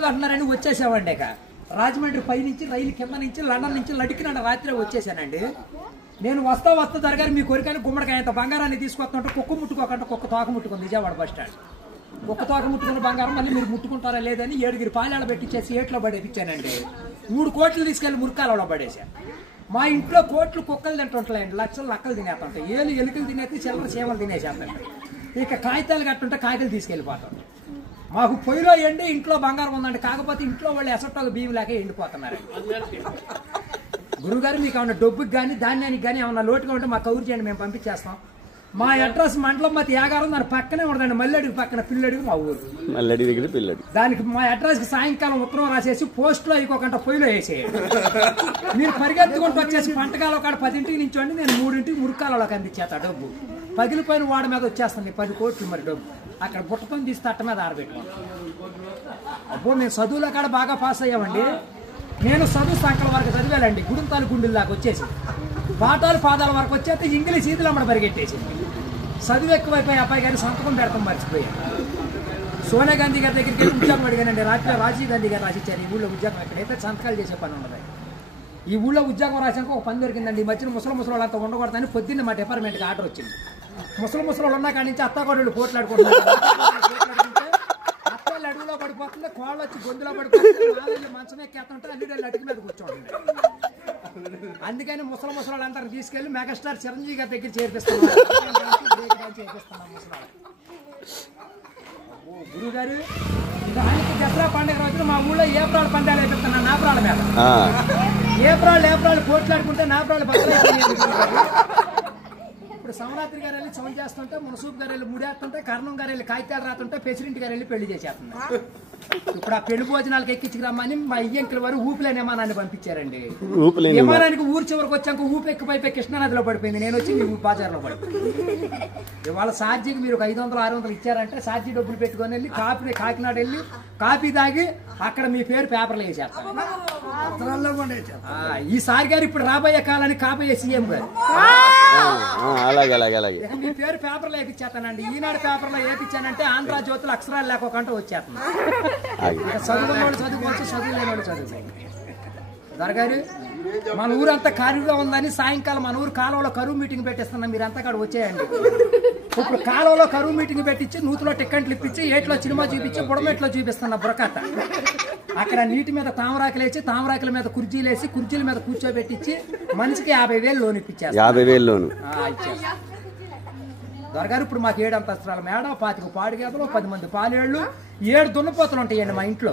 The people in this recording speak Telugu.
కుదరదు అంటున్నారని వచ్చేసామండి. ఇక రాజమండ్రి పై నుంచి రైలు కింద నుంచి లండన్ నుంచి లడికినాడు రాత్రి వచ్చేసానండి. నేను వస్తా దొరగారు మీ కోరికని గుమ్మడికాయంత బంగారాన్ని తీసుకొస్తుంటే కుక్క ముట్టుకోకుండా కుక్క తోక ముట్టుకుంది విజయవాడ బస్ స్టాండ్. కుక్క తోక ముట్టుకున్న బంగారం మళ్ళీ మీరు ముట్టుకుంటారా లేదని 7 పాలాలు పెట్టించేసి ఏట్లో పడేపించానండి. 3 కోట్లు తీసుకెళ్లి మురికాలలో పడేశాను. మా ఇంట్లో కోట్లు కుక్కలు తింటుంటాయండి, లక్షలు లక్కలు తినేస్తుంటాయి, ఏళ్ళు ఎలుకలు తినేసి చిల్లర చీమలు తినేసేస్తాయి. ఇక కాగితాలు కట్టుంటే కాగితాలు తీసుకెళ్ళిపోతాం. మాకు పొయ్యిలో ఎండి ఇంట్లో బంగారం ఉందండి, కాకపోతే ఇంట్లో వాళ్ళు ఎసట్టాలు బియ్యం లేక ఎండిపోతున్నారు. గురుగారు మీకు ఏమన్నా డబ్బుకి కానీ ధాన్యానికి కానీ ఏమన్నా లోటుగా ఉంటే మాకు కౌరు చేయండి, మేము పంపించేస్తాం. మా అడ్రస్ మండలం మతి యాగారం, దాని పక్కనే ఉండదండి, మల్లెడికి పక్కన పిల్లడికి మా ఊరు, మల్లెడి దగ్గర పిల్లడి. దానికి మా అడ్రస్ కి సాయంకాలం ఉత్తరం రాసేసి పోస్ట్ లో ఇంకొకంట పొయ్యిలో వేసేయండి. మీరు పరిగెత్తుకుంటూ వచ్చేసి పంటకాల ఒక 10ంటికి నుంచోండి, నేను 3ంటికి మురికాలలోకి అందించేస్తా. డబ్బు పగిలిపోయిన వాడి మీద వచ్చేస్తుంది 10 కోట్లు. మరి డబ్బు అక్కడ బుట్టతో తీసి తట్ట మీద ఆరబెట్టుకోండి. అబ్బో మేము చదువులో కాడ బాగా పాస్ అయ్యామండి. నేను చదువు సంకల వరకు చదివాలండి, గుడుంతాలు గుండెల దాకా వచ్చేసి పాదాల వరకు వచ్చేస్తే ఇంగ్లీష్ ఈదులు అమ్మడ పరిగెట్టేసింది. చదువు ఎక్కువైపోయి అబ్బాయి గారి సంతకం పెడతాం మర్చిపోయాను. సోనియా గాంధీ గారి దగ్గరికి వెళ్ళి ఉద్యోగం అడిగానండి. రాజీవ్ గాంధీ గారు రాసిచ్చారు ఈ ఊళ్ళో ఉద్యోగం, ఎక్కడైతే సంతకాలు చేసే పని ఉండదు. ఈ ఊళ్ళో ఉద్యోగం రాసాక ఒక పని దొరికిందండి. ఈ మధ్యన ముసలి వాళ్ళంతా ఉండకూడదని పొద్దున్న మా డిపార్ట్మెంట్కి ఆర్డర్ వచ్చింది. ముసలి వాళ్ళు ఉన్న కాడి నుంచి అత్తాకోడళ్ళు పోట్లాడుకుంటున్నారు. అత్తలు అడుగులో పడిపోతుంది, కోళ్ళు వచ్చి గొంతులో పడిపోతుంది, మంచం ఎక్కేస్తుంటే అల్లుడు అడుగు మీద కూర్చోండి. అందుకని ముసలి వాళ్ళంతా తీసుకెళ్లి మెగాస్టార్ చిరంజీవి గారి దగ్గర చేర్పిస్తున్నాం. గురువు గారు దానికి దసరా పండుగ రోజున మా ఊళ్ళో ఏప్రాలు పందాలు వేపిస్తున్నాను. నాపరాల మీద ఏప్రాలు పోట్లాడుకుంటే నాపరాలు బద్దలైపోయాయి. ఇప్పుడు సమరాత్రి గారు వెళ్ళి సౌండ్ చేస్తుంటే, మునసూపు గారు వెళ్ళి ముడేస్తుంటే, కర్ణం గారు వెళ్ళి కాగితాలు రాతుంటే, ప్రెసిడెంట్ గారు వెళ్ళి పెళ్లి చేసేస్తున్నారు. ఇప్పుడు ఆ పెళ్లి భోజనాలకు ఎక్కించుకురమ్మని మా ఇయ్యంకుల వారు ఊపిలేని విమానాన్ని పంపించారండి. విమానానికి ఊరు చివరికి వచ్చాక ఊపి ఎక్కిపోయి కృష్ణానదిలో పడిపోయింది. నేను వచ్చి మీ బాజార్లో పడిపోయింది. ఇవాళ ఛార్జీకి మీరు 500-600 ఇచ్చారంటే ఛార్జీ డబ్బులు పెట్టుకొని వెళ్ళి కాకినాడ వెళ్ళి కాఫీ తాగి అక్కడ మీ పేరు పేపర్లో వేసేస్తారు. ఈసారి గారు ఇప్పుడు రాబోయే కాలానికి కాబోయే సీఎం గారు మీ పేరు పేపర్లో వేపించేస్తానండి. ఈనాడు పేపర్లో వేపించానంటే ఆంధ్రజ్యోతులు అక్షరాలు లేకోకుండా వచ్చేస్తుంది. చదువుకున్నవాడు చదువుకోవచ్చు, చదువు లేనివాడు చదువుకోవచ్చు. దొరగారు మన ఊరంతా ఖాళీగా ఉందని సాయంకాలం మన ఊరు కాలువలో కరువు మీటింగ్ పెట్టిస్తున్నాం. మీరంతా కాడ వచ్చేయండి. ఇప్పుడు కాలువలో కరువు మీటింగ్ పెట్టించి నూతులో టిక్కెట్లు ఇప్పించి ఏట్లో సినిమా చూపించి బుడమెట్లో చూపిస్తున్నా బురకత. అక్కడ నీటి మీద తామరాకులు వేసి తామరాకుల మీద కుర్చీలు వేసి కుర్చీల మీద కూర్చోబెట్టించి మనిషికి 50,000 లోన్ ఇప్పించారు. 50,000 లోన్ దొరగారు ఇప్పుడు మాకు 7 అంతస్తుల మేడ, 25 పాడి గేదలు, 10 మంది పాలేళ్లు, 7 దున్నపోతులు ఉంటాయండి మా ఇంట్లో.